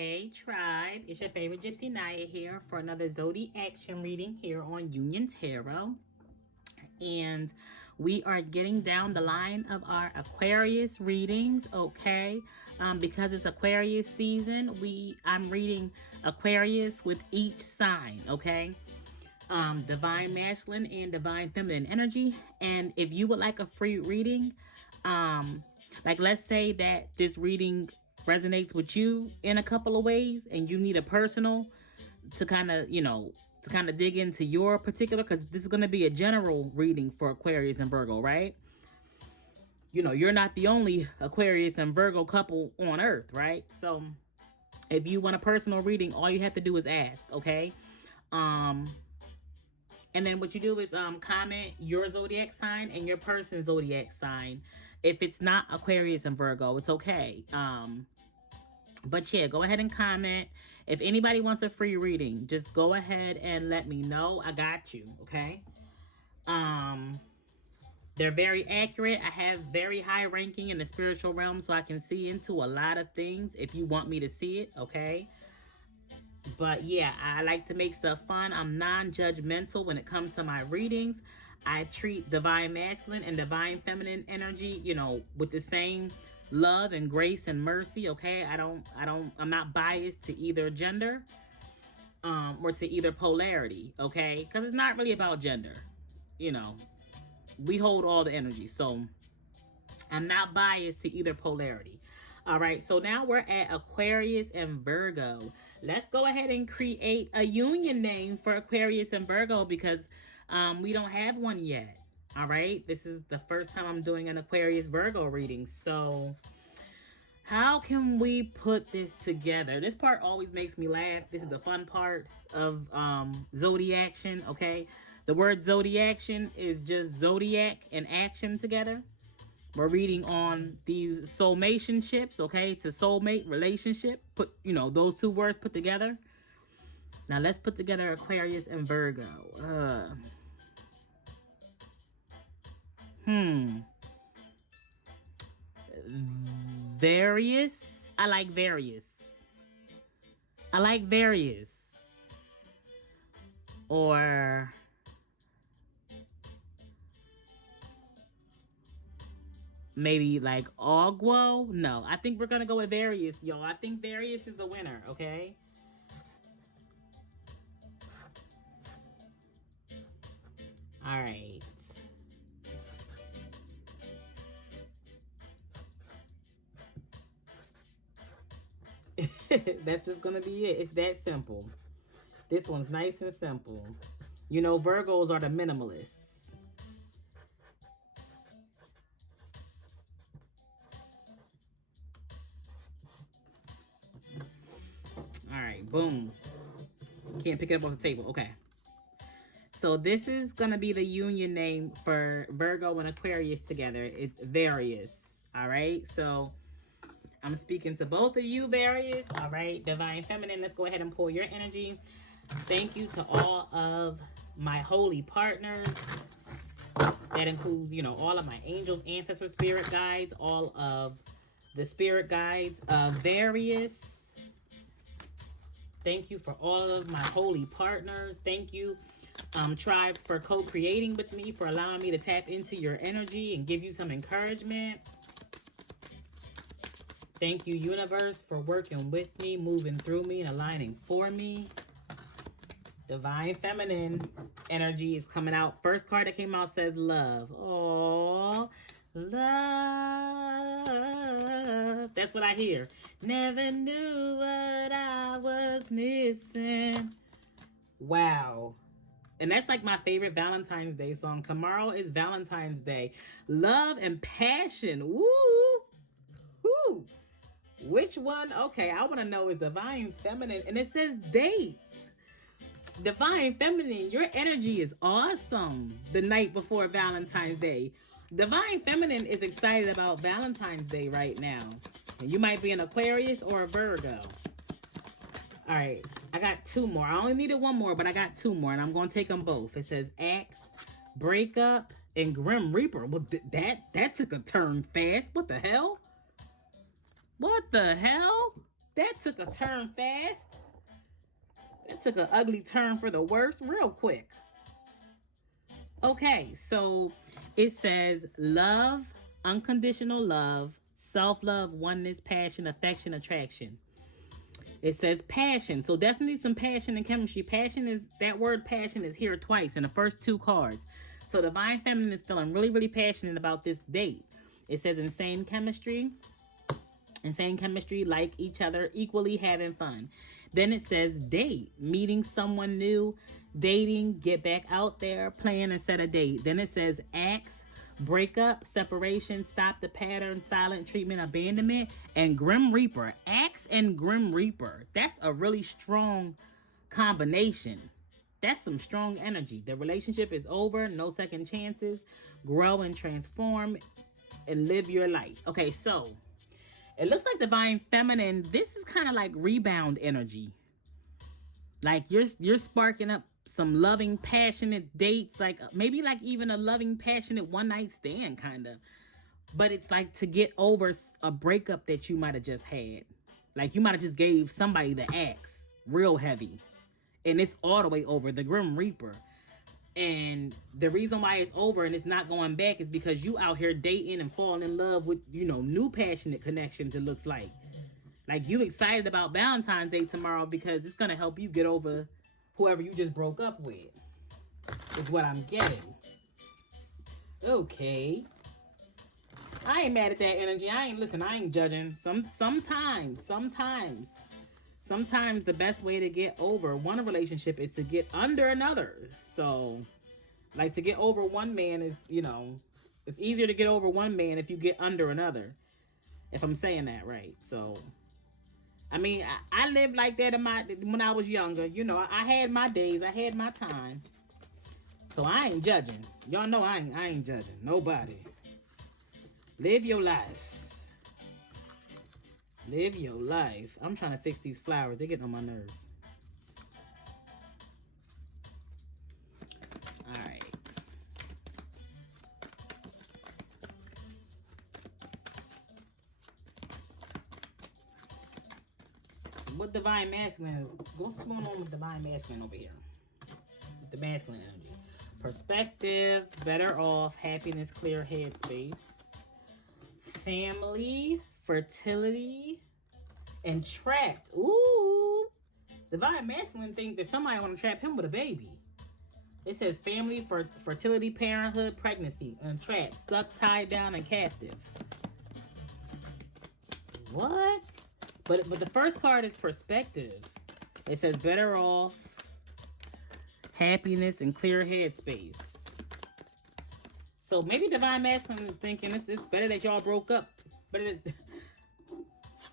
Hey tribe, it's your favorite Gypsy Naya here for another Zodiac action reading here on Union Tarot. And we are getting down the line of our Aquarius readings, okay? Because it's Aquarius season, I'm reading Aquarius with each sign, okay? Divine masculine and divine feminine energy. And if you would like a free reading, like let's say that this reading resonates with you in a couple of ways and you need a personal to kind of, to kind of dig into your particular, because this is going to be a general reading for Aquarius and Virgo, right? You're not the only Aquarius and Virgo couple on earth, right? So if you want a personal reading, all you have to do is ask, okay? And then what you do is comment your zodiac sign and your person's zodiac sign. If it's not Aquarius and Virgo, it's okay. But yeah, go ahead and comment. If anybody wants a free reading, just go ahead and let me know. I got you, okay? They're very accurate. I have very high ranking in the spiritual realm, so I can see into a lot of things if you want me to see it, okay? But yeah, I like to make stuff fun. I'm non-judgmental when it comes to my readings. I treat divine masculine and divine feminine energy, with the same love and grace and mercy, okay? I'm not biased to either gender or to either polarity, okay? Because it's not really about gender, we hold all the energy. So I'm not biased to either polarity. All right, so now we're at Aquarius and Virgo. Let's go ahead and create a union name for Aquarius and Virgo because we don't have one yet. All right, this is the first time I'm doing an Aquarius Virgo reading. So how can we put this together? This part always makes me laugh. This is the fun part of Zodiaction, okay? The word Zodiaction is just zodiac and action together. We're reading on these soulmateships, okay? It's a soulmate relationship. Put, those two words put together. Now let's put together Aquarius and Virgo. Various. I like various. I like various. Or maybe like Ogwo. No, I think we're gonna go with various, y'all. I think various is the winner, okay? All right. That's just gonna be it. It's that simple. This one's nice and simple. Virgos are the minimalists. All right, boom. Can't pick it up off the table. Okay. So this is going to be the union name for Virgo and Aquarius together. It's VARIUS. All right. So I'm speaking to both of you, VARIUS. All right. Divine Feminine, let's go ahead and pull your energy. Thank you to all of my holy partners. That includes, all of my angels, ancestors, spirit guides, all of the spirit guides of VARIUS. Thank you for all of my holy partners. Thank you, tribe, for co-creating with me, for allowing me to tap into your energy and give you some encouragement. Thank you, universe, for working with me, moving through me, and aligning for me. Divine feminine energy is coming out. First card that came out says love. Oh, love. That's what I hear. Never knew what I was missing. Wow. And that's like my favorite Valentine's Day song. Tomorrow is Valentine's Day. Love and passion. Woo. Woo. Which one? Okay, I want to know is divine feminine. And it says date. Divine feminine, your energy is awesome the night before Valentine's Day. Divine feminine is excited about Valentine's Day right now. And you might be an Aquarius or a Virgo. All right, I got two more. I only needed one more, but I got two more, and I'm going to take them both. It says Axe, Breakup, and Grim Reaper. Well, that took a turn fast. What the hell? What the hell? that took a turn fast. That took an ugly turn for the worse real quick. Okay, so it says love, unconditional love, self-love, oneness, passion, affection, attraction. It says passion. So definitely some passion and chemistry. Passion is, that word passion is here twice in the first two cards. So Divine Feminine is feeling really, really passionate about this date. It says insane chemistry, like each other, equally having fun. Then it says date, meeting someone new, dating, get back out there, plan and set a date. Then it says acts, breakup, separation, stop the pattern, silent treatment, abandonment, and Grim Reaper. Acts and Grim Reaper. That's a really strong combination. That's some strong energy. The relationship is over, no second chances, grow and transform and live your life. Okay, so it looks like Divine Feminine, this is kind of like rebound energy. Like you're sparking up some loving, passionate dates, like maybe like even a loving, passionate one night stand kind of. But it's like to get over a breakup that you might have just had. Like you might have just gave somebody the axe real heavy. And it's all the way over, the Grim Reaper. And the reason why it's over and it's not going back is because you out here dating and falling in love with, you know, new passionate connections, it looks like. Like you excited about Valentine's Day tomorrow because it's going to help you get over whoever you just broke up with. Is what I'm getting. Okay. I ain't mad at that energy. I ain't judging. Sometimes the best way to get over one relationship is to get under another. So, like to get over one man is, you know, it's easier to get over one man if you get under another. If I'm saying that right. So, I mean, I lived like that when I was younger. You know, I had my days. I had my time. So I ain't judging. Y'all know I ain't judging. Nobody. Live your life. Live your life. I'm trying to fix these flowers. They're getting on my nerves. All right. What Divine Masculine? What's going on with Divine Masculine over here? With the masculine energy. Perspective, better off, happiness, clear headspace. Family, fertility, and trapped. Ooh. Divine Masculine think that somebody want to trap him with a baby. It says family, fertility, parenthood, pregnancy, and trapped, stuck, tied down, and captive. What? But the first card is perspective. It says better off, happiness, and clear headspace. So maybe Divine Masculine is thinking it's better that y'all broke up. Better than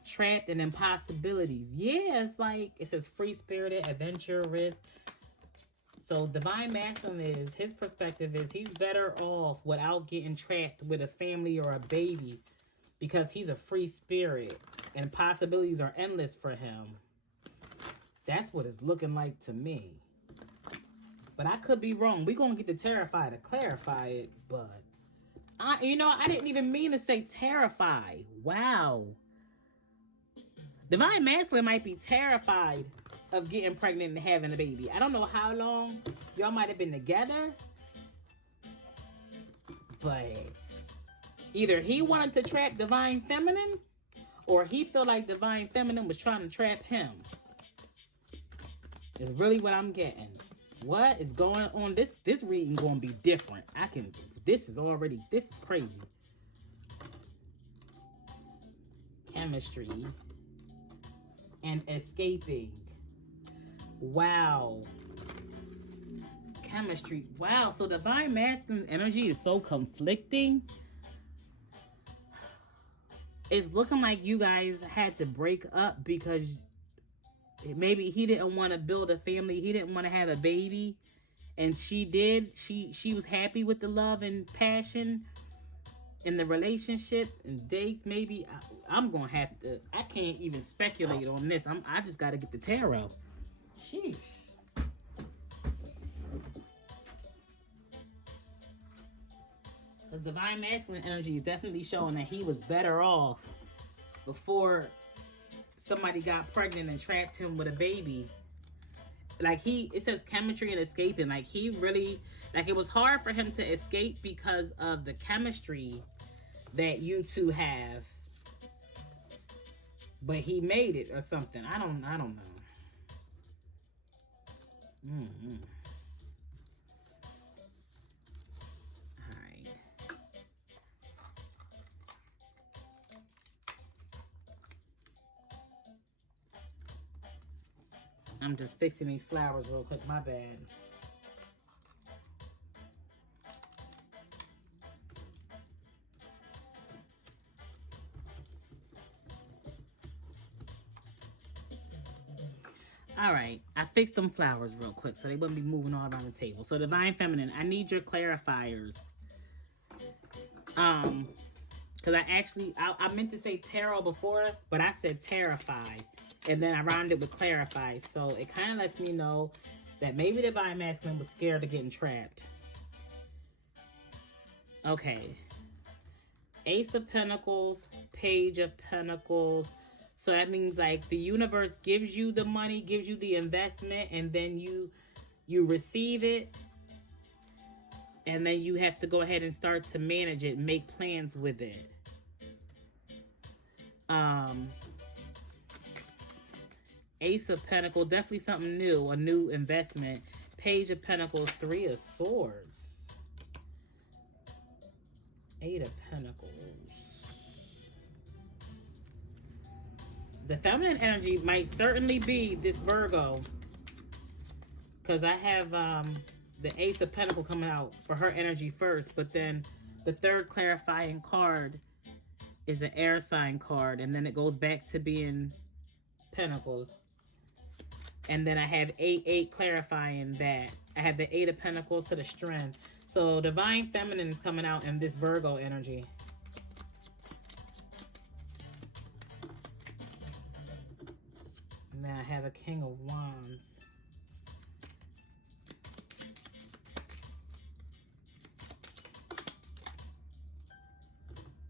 trapped and impossibilities. Yeah, it's like it says free-spirited, adventurous. So Divine Masculine is, his perspective is he's better off without getting trapped with a family or a baby because he's a free spirit and possibilities are endless for him. That's what it's looking like to me. But I could be wrong. We're going to get to Terrify to clarify it, but I didn't even mean to say terrify. Wow. Divine Masculine might be terrified of getting pregnant and having a baby. I don't know how long y'all might have been together, but either he wanted to trap Divine Feminine or he felt like Divine Feminine was trying to trap him. Is really what I'm getting. What is going on? This reading gonna be different. This is crazy. Chemistry and escaping. Wow. Chemistry. Wow. So Divine Masculine energy is so conflicting. It's looking like you guys had to break up because maybe he didn't want to build a family. He didn't want to have a baby. And she did. She was happy with the love and passion in the relationship and dates. Maybe I'm going to have to, I can't even speculate on this. I just got to get the tarot. Sheesh. The Divine Masculine energy is definitely showing that he was better off before somebody got pregnant and trapped him with a baby. Like it says chemistry and escaping. Like he really, like it was hard for him to escape because of the chemistry that you two have. But he made it or something. I don't know. Mm-hmm. All right. I'm just fixing these flowers real quick. My bad. All right, I fixed them flowers real quick so they wouldn't be moving all around the table. So Divine Feminine, I need your clarifiers. Because I meant to say tarot before, but I said terrify, and then I rounded it with clarify. So it kind of lets me know that maybe Divine Masculine was scared of getting trapped. Okay. Ace of Pentacles, Page of Pentacles. So that means like the universe gives you the money, gives you the investment, and then you receive it. And then you have to go ahead and start to manage it, make plans with it. Ace of Pentacles, definitely something new, a new investment. Page of Pentacles, Three of Swords. Eight of Pentacles. The feminine energy might certainly be this Virgo, because I have the Ace of Pentacles coming out for her energy first, but then the third clarifying card is an air sign card, and then it goes back to being Pentacles. And then I have 8 clarifying that. I have the 8 of Pentacles to the Strength. So Divine Feminine is coming out in this Virgo energy. And then I have a King of Wands.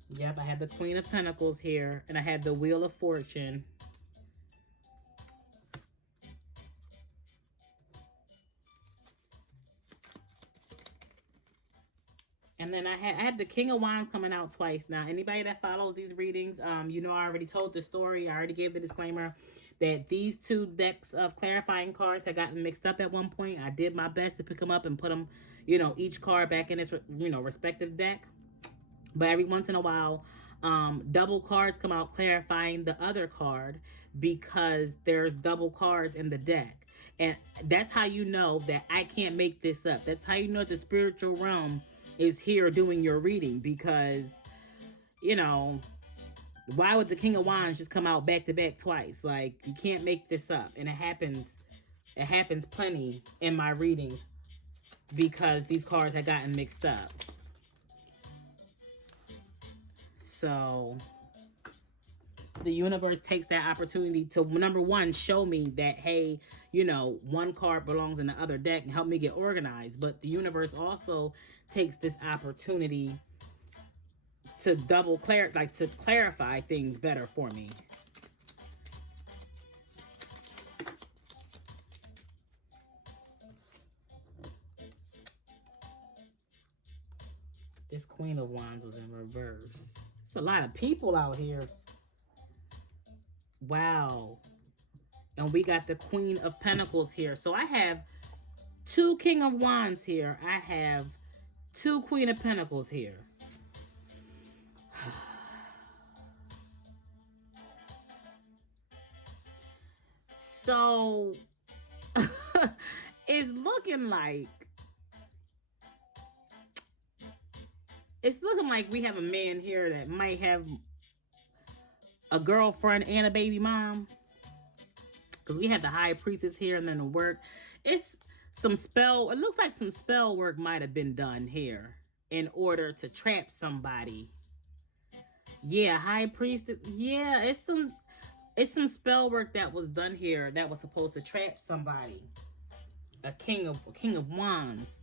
Yep, I have the Queen of Pentacles here, and I have the Wheel of Fortune. And then I have the King of Wands coming out twice. Now, anybody that follows these readings, you know I already told the story. I already gave the disclaimer that these two decks of clarifying cards had gotten mixed up at one point. I did my best to pick them up and put them, you know, each card back in its, you know, respective deck. But every once in a while, double cards come out clarifying the other card because there's double cards in the deck. And that's how you know that I can't make this up. That's how you know the spiritual realm is here doing your reading, because, you know, why would the King of Wands just come out back to back twice? Like, you can't make this up. And it happens plenty in my reading because these cards have gotten mixed up. So the universe takes that opportunity to, number one, show me that, hey, you know, one card belongs in the other deck and help me get organized. But the universe also takes this opportunity to to clarify things better for me. This Queen of Wands was in reverse. There's a lot of people out here. Wow. And we got the Queen of Pentacles here. So I have 2 King of Wands here. I have 2 Queen of Pentacles here. So it's looking like we have a man here that might have a girlfriend and a baby mom, because we have the High Priestess here, and then the work. It looks like some spell work might have been done here in order to trap somebody. Yeah, High Priestess. Yeah, it's some spell work that was done here that was supposed to trap somebody. A King of Wands.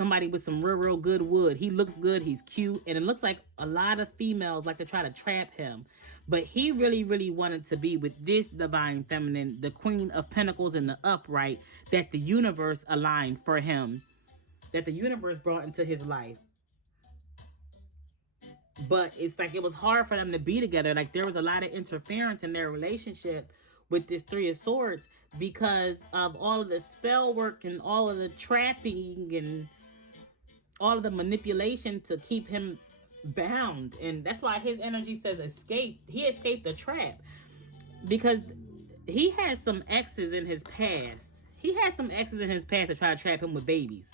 somebody with some real good wood. He looks good, he's cute, and it looks like a lot of females like to try to trap him. But he really wanted to be with this divine feminine, the Queen of Pentacles in the upright, that the universe aligned for him, that the universe brought into his life. But it's like it was hard for them to be together. Like there was a lot of interference in their relationship with this Three of Swords because of all of the spell work and all of the trapping and all of the manipulation to keep him bound. And that's why his energy says escape. He escaped the trap because he has some exes in his past. He has some exes in his past to try to trap him with babies.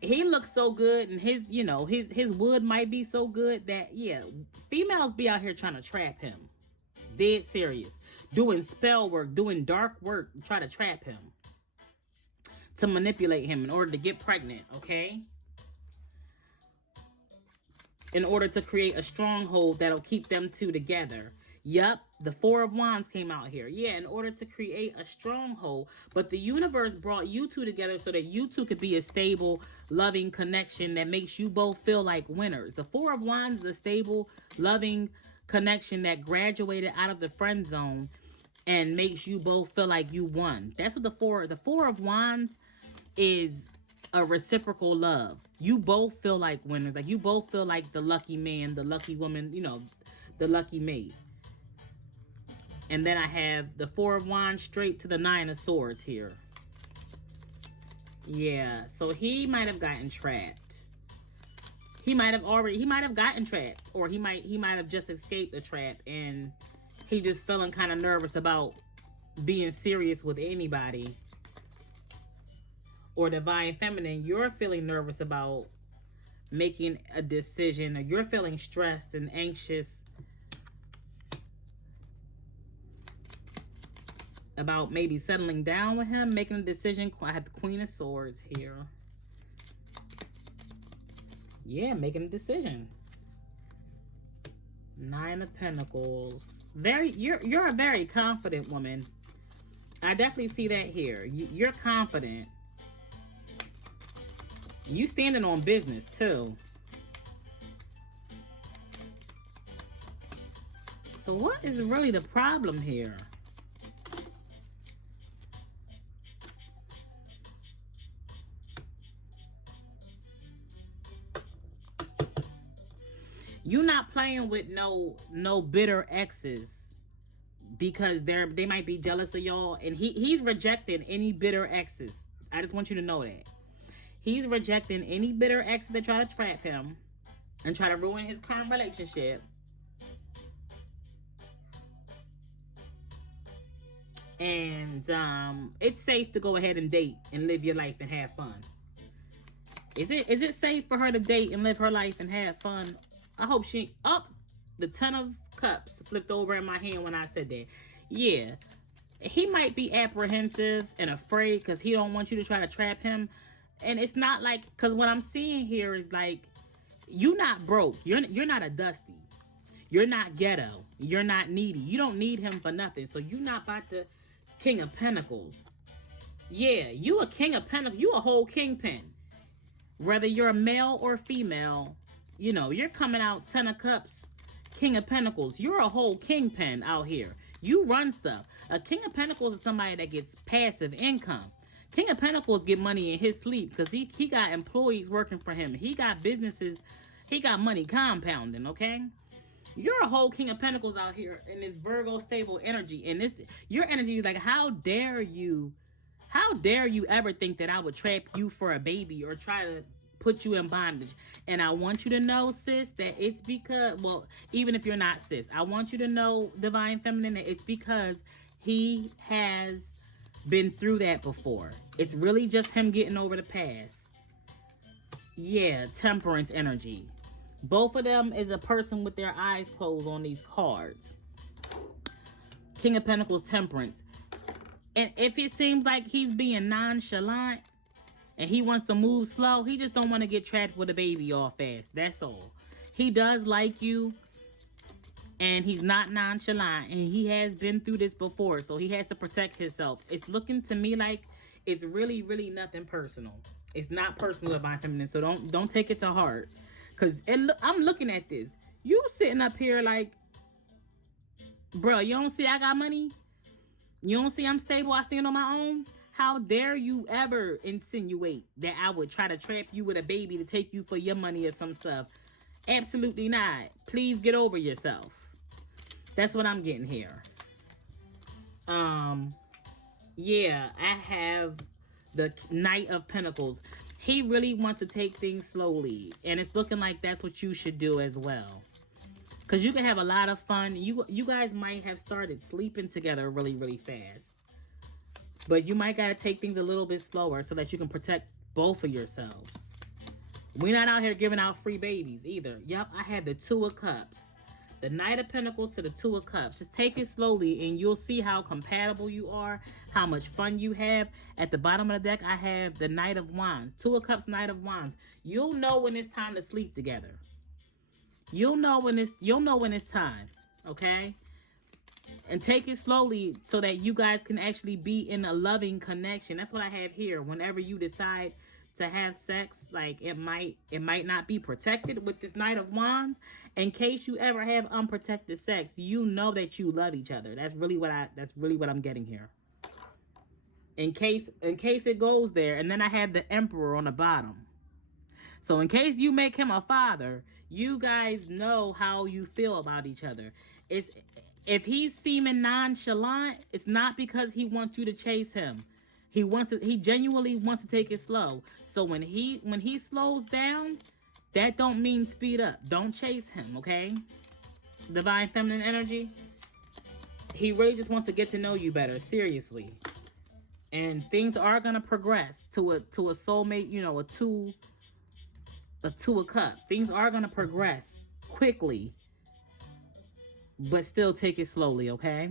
He looks so good, and his, you know, his wood might be so good that, yeah, females be out here trying to trap him. Dead serious. Doing spell work, doing dark work, try to trap him. To manipulate him in order to get pregnant, okay? In order to create a stronghold that'll keep them two together. Yup, the Four of Wands came out here. Yeah, in order to create a stronghold. But the universe brought you two together so that you two could be a stable, loving connection that makes you both feel like winners. The Four of Wands is a stable, loving connection that graduated out of the friend zone and makes you both feel like you won. That's what the Four of Wands is, a reciprocal love. You both feel like winners. Like you both feel like the lucky man, the lucky woman, you know, the lucky mate. And then I have the Four of Wands straight to the Nine of Swords here. Yeah, so he might have gotten trapped. He might have gotten trapped. Or he might have just escaped the trap and he just feeling kind of nervous about being serious with anybody. Or divine feminine, you're feeling nervous about making a decision, or you're feeling stressed and anxious about maybe settling down with him, making a decision. I have the Queen of Swords here. Yeah, making a decision. Nine of Pentacles. You're a very confident woman. I definitely see that here. You're confident. You standing on business too. So what is really the problem here? You're not playing with no bitter exes because they might be jealous of y'all, and he's rejecting any bitter exes. I just want you to know that. He's rejecting any bitter exes that try to trap him and try to ruin his current relationship. And it's safe to go ahead and date and live your life and have fun. Is it safe for her to date and live her life and have fun? I hope she... Oh, the Ten of Cups flipped over in my hand when I said that. Yeah. He might be apprehensive and afraid because he don't want you to try to trap him. And it's not like... Because what I'm seeing here is like... You're not broke. You're not a Dusty. You're not ghetto. You're not needy. You don't need him for nothing. So you're not about to... King of Pentacles. Yeah, you a King of Pentacles. You a whole kingpin. Whether you're a male or female... You know, you're coming out 10 of Cups, King of Pentacles. You're a whole kingpin out here. You run stuff. A King of Pentacles is somebody that gets passive income. King of Pentacles get money in his sleep because he got employees working for him. He got businesses. He got money compounding, okay? You're a whole King of Pentacles out here in this Virgo stable energy. And your energy is like, how dare you ever think that I would trap you for a baby or try to put you in bondage? And I want you to know, sis, that it's because, well, even if you're not sis, I want you to know, divine feminine, that it's because he has been through that before. It's really just him getting over the past. Yeah, temperance energy. Both of them is a person with their eyes closed on these cards. King of Pentacles, temperance. And if it seems like he's being nonchalant, and he wants to move slow, he just don't want to get trapped with a baby all fast. That's all. He does like you. And he's not nonchalant. And he has been through this before. So he has to protect himself. It's looking to me like it's really nothing personal. It's not personal, Divine Feminine. So don't take it to heart. Cause I'm looking at this. You sitting up here like, bro, you don't see I got money? You don't see I'm stable, I stand on my own? How dare you ever insinuate that I would try to trap you with a baby to take you for your money or some stuff? Absolutely not. Please get over yourself. That's what I'm getting here. Yeah, I have the Knight of Pentacles. He really wants to take things slowly, and it's looking like that's what you should do as well. Because you can have a lot of fun. You guys might have started sleeping together really, really fast. But you might got to take things a little bit slower so that you can protect both of yourselves. We're not out here giving out free babies either. Yep, I had the Two of Cups. The Knight of Pentacles to the Two of Cups. Just take it slowly and you'll see how compatible you are, how much fun you have. At the bottom of the deck, I have the Knight of Wands. Two of Cups, Knight of Wands. You'll know when it's time to sleep together. You'll know when it's time, okay? And take it slowly so that you guys can actually be in a loving connection. That's what I have here. Whenever you decide to have sex, like it might not be protected with this Knight of Wands. In case you ever have unprotected sex, you know that you love each other. That's really what I'm getting here. In case it goes there, and then I have the Emperor on the bottom. So in case you make him a father, you guys know how you feel about each other. If he's seeming nonchalant, it's not because he wants you to chase him. He genuinely wants to take it slow. So when he slows down, that don't mean speed up. Don't chase him, okay? Divine Feminine energy. He really just wants to get to know you better, seriously. And things are gonna progress to a soulmate, you know, a two of Cups. Things are gonna progress quickly, but still take it slowly, okay?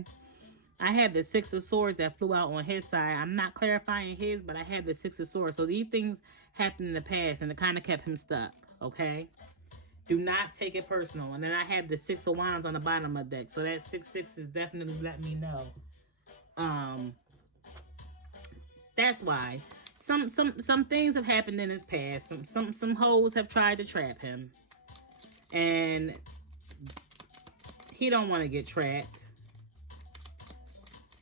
I have the Six of Swords that flew out on his side. I'm not clarifying his, but I have the Six of Swords. So these things happened in the past, and it kind of kept him stuck, okay? Do not take it personal. And then I have the Six of Wands on the bottom of the deck. So that 6-6 is definitely letting me know. That's why. Some things have happened in his past. Some hoes have tried to trap him. And he don't want to get trapped.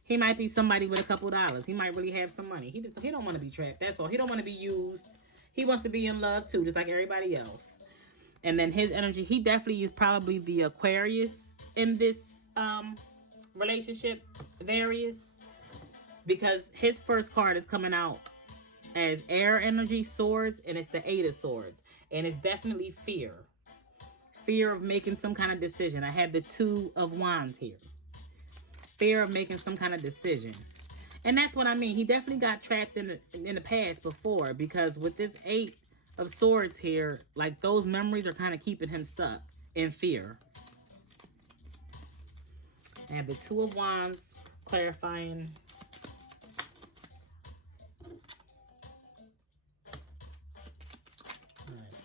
He might be somebody with a couple dollars. He might really have some money. He don't want to be trapped. That's all. He don't want to be used. He wants to be in love too, just like everybody else. And then his energy, he definitely is probably the Aquarius in this relationship, VARIUS. Because his first card is coming out as air energy, swords, and it's the Eight of Swords. And it's definitely fear. Fear of making some kind of decision. I have the Two of Wands here. Fear of making some kind of decision. And that's what I mean. He definitely got trapped in the past before, because with this Eight of Swords here, like those memories are kind of keeping him stuck in fear. I have the Two of Wands clarifying.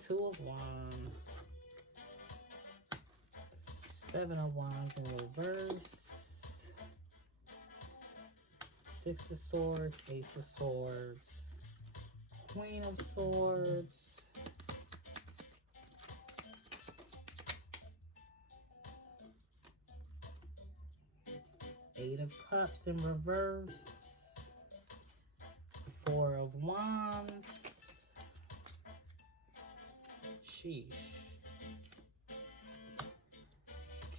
Two of Wands, Seven of Wands in reverse, Six of Swords, Ace of Swords, Queen of Swords, Eight of Cups in reverse, Four of Wands, sheesh,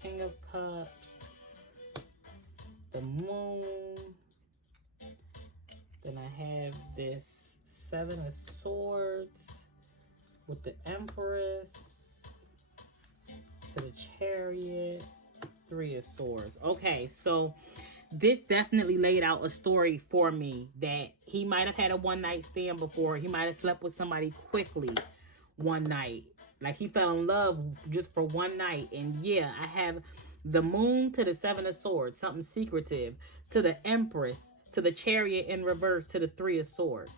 King of Cups, the Moon, then I have this Seven of Swords with the Empress, to the Chariot, Three of Swords. Okay, so this definitely laid out a story for me that he might have had a one-night stand before. He might have slept with somebody quickly one night. Like he fell in love just for one night. And yeah, I have the Moon to the Seven of Swords, something secretive, to the Empress, to the Chariot in reverse, to the Three of Swords.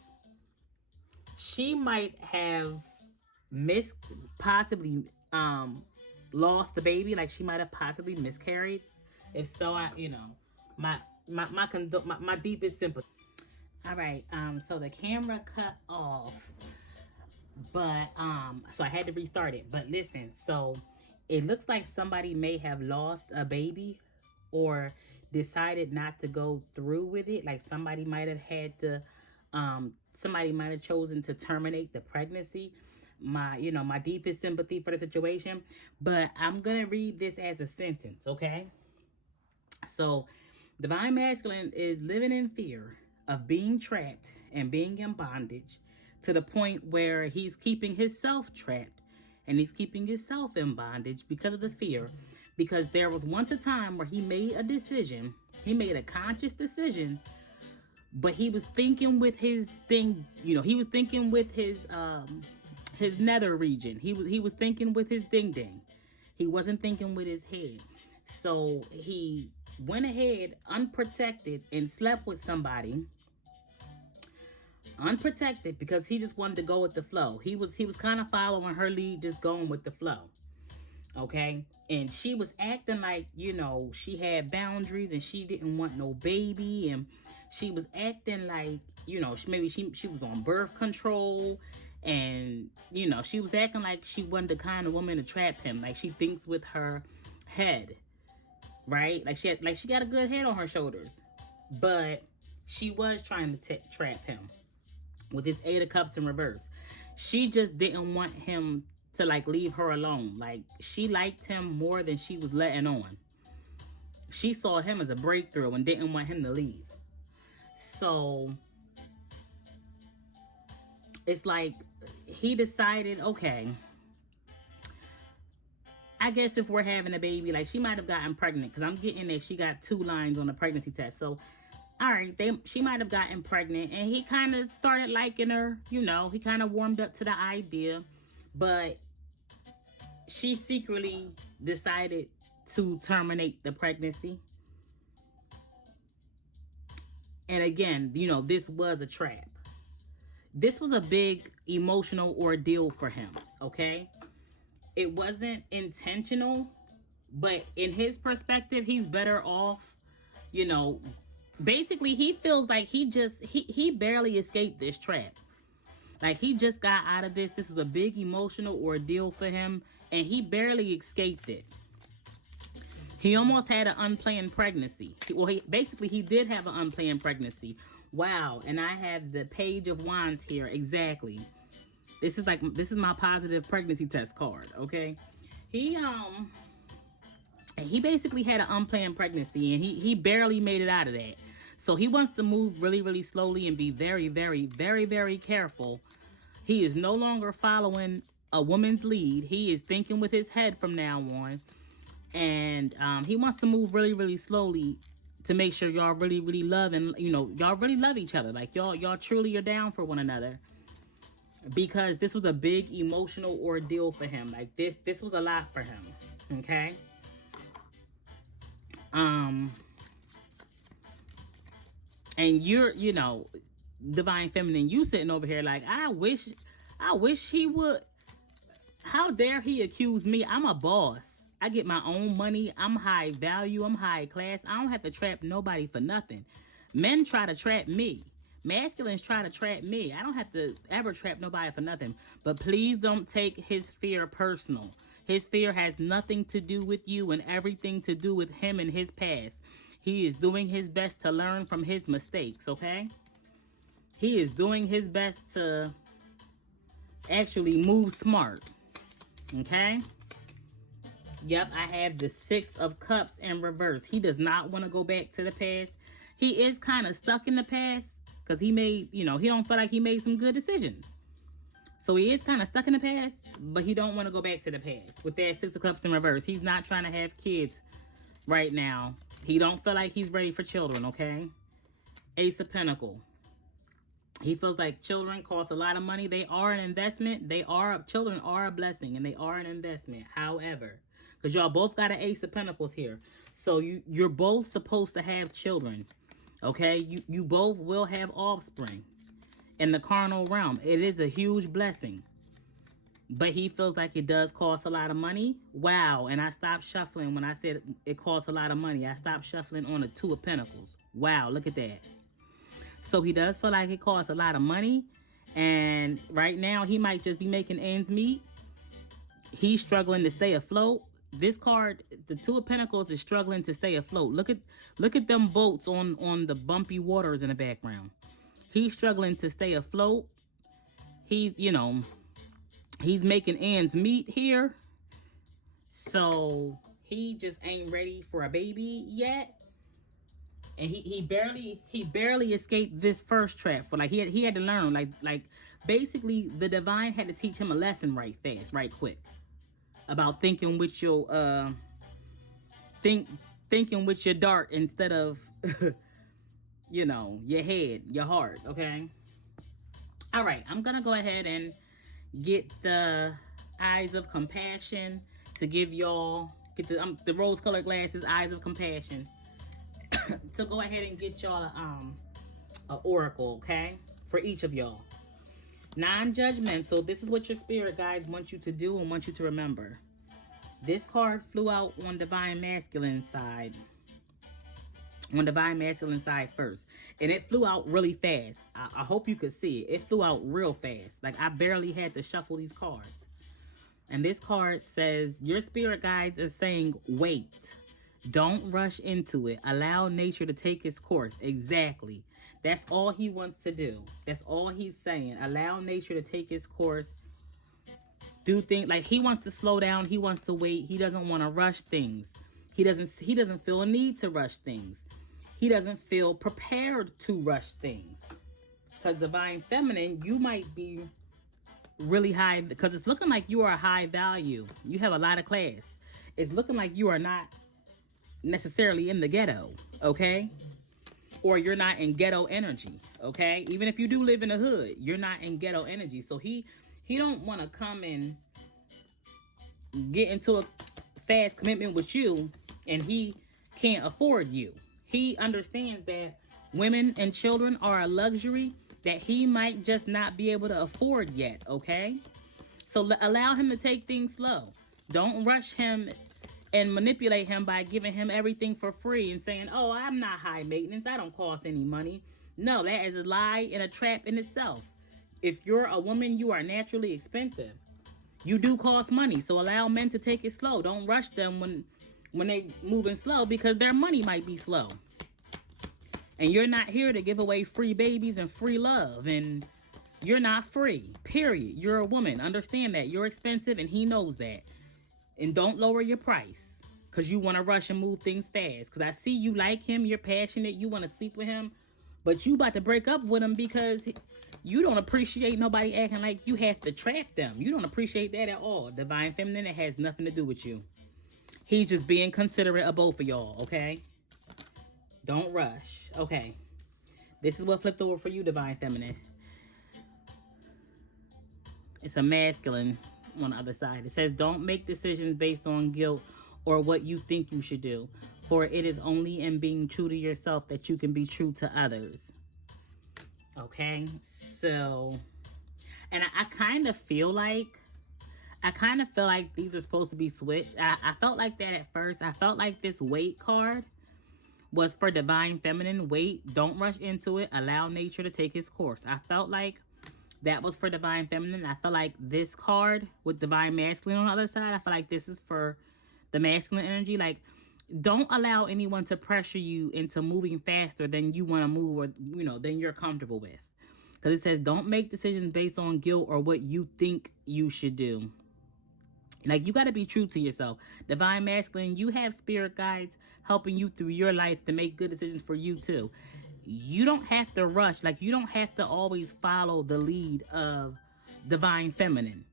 She might have possibly lost the baby. Like she might have possibly miscarried. If so, my deepest sympathy. All right, so the camera cut off. But so I had to restart it. But listen, so it looks like somebody may have lost a baby or decided not to go through with it. Like somebody might have had to somebody might have chosen to terminate the pregnancy. My deepest sympathy for the situation. But I'm gonna read this as a sentence, okay? So divine masculine is living in fear of being trapped and being in bondage to the point where he's keeping himself trapped and he's keeping himself in bondage because of the fear. Because there was once a time where he made a decision, he made a conscious decision, but he was thinking with his thing, he was thinking with his nether region. He was thinking with his ding ding. He wasn't thinking with his head. So he went ahead unprotected and slept with somebody unprotected because he just wanted to go with the flow. He was kind of following her lead, just going with the flow. Okay? And she was acting like, she had boundaries and she didn't want no baby, and she was acting like, she was on birth control, and she was acting like she wasn't the kind of woman to trap him. Like she thinks with her head, right? Like she got a good head on her shoulders, but she was trying to trap him with his Eight of Cups in reverse. She just didn't want him to like leave her alone. Like she liked him more than she was letting on. She saw him as a breakthrough and didn't want him to leave. So it's like he decided, okay, I guess if we're having a baby, like she might have gotten pregnant, because I'm getting that she got 2 lines on the pregnancy test. So all right, she might have gotten pregnant, and he kind of started liking her. He kind of warmed up to the idea, but she secretly decided to terminate the pregnancy. And again, this was a trap. This was a big emotional ordeal for him, okay? It wasn't intentional, but in his perspective, he's better off, basically he feels like he barely escaped this trap. Like he just got out of this. This was a big emotional ordeal for him, and he barely escaped it. He almost had an unplanned pregnancy. Well, he did have an unplanned pregnancy. Wow, and I have the Page of Wands here exactly. This is my positive pregnancy test card, okay? He basically had an unplanned pregnancy, and he barely made it out of that. So he wants to move really, really slowly and be very, very, very, very careful. He is no longer following a woman's lead. He is thinking with his head from now on. And he wants to move really, really slowly to make sure y'all really, really love, and y'all really love each other. Like y'all truly are down for one another. Because this was a big emotional ordeal for him. Like this was a lot for him. Okay? And you're, divine feminine, you sitting over here like, I wish he would. How dare he accuse me? I'm a boss. I get my own money. I'm high value. I'm high class. I don't have to trap nobody for nothing. Men try to trap me. Masculines try to trap me. I don't have to ever trap nobody for nothing. But please don't take his fear personal. His fear has nothing to do with you and everything to do with him and his past. He is doing his best to learn from his mistakes, okay? He is doing his best to actually move smart, okay? Yep, I have the 6 of Cups in reverse. He does not want to go back to the past. He is kind of stuck in the past because he made, he don't feel like he made some good decisions. So he is kind of stuck in the past, but he don't want to go back to the past. With that 6 of Cups in reverse, he's not trying to have kids right now. He don't feel like he's ready for children, okay? Ace of Pentacles. He feels like children cost a lot of money. They are an investment. Children are a blessing, and they are an investment. However, because y'all both got an Ace of Pentacles here. So you're both supposed to have children, okay? You both will have offspring in the carnal realm. It is a huge blessing. But he feels like it does cost a lot of money. Wow. And I stopped shuffling when I said it costs a lot of money. I stopped shuffling on the 2 of Pentacles. Wow, look at that. So he does feel like it costs a lot of money. And right now, he might just be making ends meet. He's struggling to stay afloat. This card, the Two of Pentacles, is struggling to stay afloat. Look at them boats on the bumpy waters in the background. He's struggling to stay afloat. He's, he's making ends meet here. So he just ain't ready for a baby yet. And he barely escaped this first trap. For like he had to learn, like basically the divine had to teach him a lesson right fast, right quick, about thinking with your thinking with your dart instead of your head, your heart. Okay. All right, I'm gonna go ahead and get the eyes of compassion to give y'all, get the rose colored glasses, eyes of compassion, to go ahead and get y'all a oracle, okay, for each of y'all. Non-judgmental. This is what your spirit guides want you to do and want you to remember. This card flew out on divine masculine side. On divine masculine side first. And it flew out really fast. I hope you could see it. It flew out real fast. Like, I barely had to shuffle these cards. And this card says, your spirit guides are saying, wait. Don't rush into it. Allow nature to take its course. Exactly. That's all he wants to do. That's all he's saying. Allow nature to take its course. Do things like he wants to slow down. He wants to wait. He doesn't want to rush things. He doesn't feel a need to rush things. He doesn't feel prepared to rush things. Because divine feminine, you might be really high, because it's looking like you are a high value. You have a lot of class. It's looking like you are not necessarily in the ghetto, okay? Or you're not in ghetto energy, okay? Even if you do live in the hood, you're not in ghetto energy. So he don't want to come and get into a fast commitment with you and he can't afford you. He understands that women and children are a luxury that he might just not be able to afford yet, okay? So allow him to take things slow. Don't rush him and manipulate him by giving him everything for free and saying, oh, I'm not high maintenance, I don't cost any money. No, that is a lie and a trap in itself. If you're a woman, you are naturally expensive. You do cost money, so allow men to take it slow. Don't rush them when they moving slow, because their money might be slow. And you're not here to give away free babies and free love, and you're not free, period. You're a woman. Understand that. You're expensive, and he knows that. And don't lower your price because you want to rush and move things fast. Because I see you like him, you're passionate, you want to sleep with him, but you about to break up with him because you don't appreciate nobody acting like you have to trap them. You don't appreciate that at all. Divine feminine, it has nothing to do with you. He's just being considerate of both of y'all, okay? Don't rush. Okay. This is what flipped over for you, divine feminine. It's a masculine on the other side. It says, don't make decisions based on guilt or what you think you should do, for it is only in being true to yourself that you can be true to others. Okay, so, and I kind of feel like these are supposed to be switched. I felt like that at first. I felt like this wait card was for divine feminine. Wait, don't rush into it. Allow nature to take its course. I felt like that was for divine feminine. I feel like this card with divine masculine on the other side, I feel like this is for the masculine energy. Like, don't allow anyone to pressure you into moving faster than you want to move, or than you're comfortable with. Because it says, don't make decisions based on guilt or what you think you should do. Like, you got to be true to yourself. Divine masculine, you have spirit guides helping you through your life to make good decisions for you too. You don't have to rush. Like, you don't have to always follow the lead of divine feminine.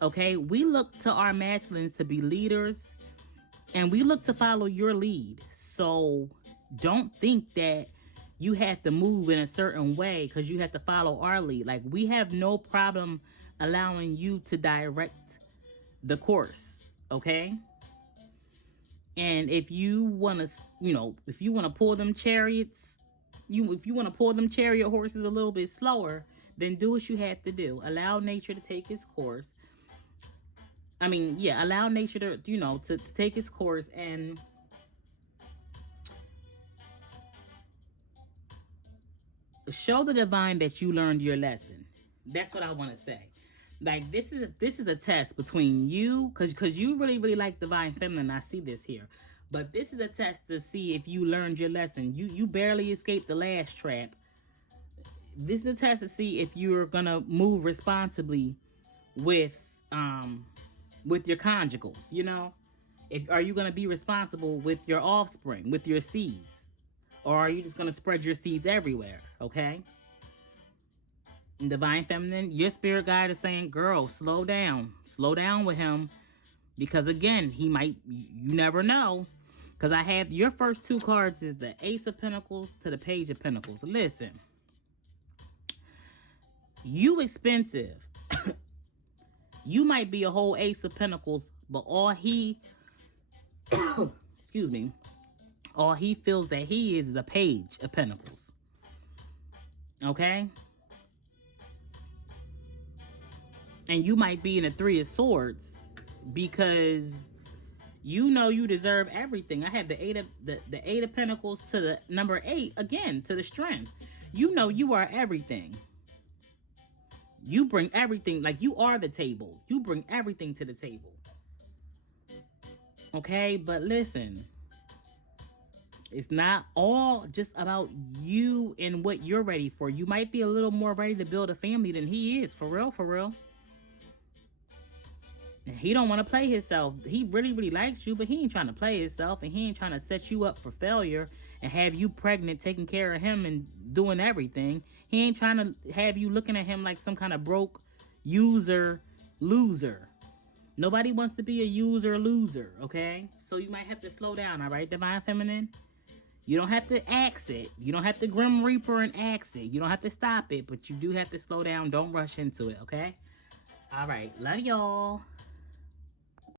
Okay? We look to our masculines to be leaders, and we look to follow your lead. So don't think that you have to move in a certain way because you have to follow our lead. Like, we have no problem allowing you to direct the course. Okay? And if you want to, pull them chariots, if you want to pull them chariot horses a little bit slower, then do what you have to do. Allow nature to take its course. Allow nature to, to take its course, and show the divine that you learned your lesson. That's what I want to say. Like this is a test between you, cause you really like divine feminine. I see this here, but this is a test to see if you learned your lesson. You barely escaped the last trap. This is a test to see if you're gonna move responsibly with um with your conjugals. You know, if are you gonna be responsible with your offspring, with your seeds, or are you just gonna spread your seeds everywhere? Okay. Divine feminine, your spirit guide is saying, girl, slow down with him, because again, he might, you never know, because I have your first two cards is the Ace of Pentacles to the Page of Pentacles. Listen, you expensive. You might be a whole Ace of Pentacles, but all he excuse me, all he feels that he is a Page of Pentacles. Okay. And you might be in a Three of Swords because you know you deserve everything. I have the Eight of Pentacles to the number 8 again, to the Strength. You know you are everything. You bring everything, like you are the table. You bring everything to the table. Okay, but listen, it's not all just about you and what you're ready for. You might be a little more ready to build a family than he is, for real, for real. He don't want to play himself. He really likes you, but he ain't trying to play himself, and he ain't trying to set you up for failure and have you pregnant, taking care of him and doing everything. He ain't trying to have you looking at him like some kind of broke user loser. Nobody wants to be a user loser, okay? So you might have to slow down, all right, Divine Feminine? You don't have to axe it. You don't have to Grim Reaper and axe it. You don't have to stop it, but you do have to slow down. Don't rush into it, okay? All right. Love y'all.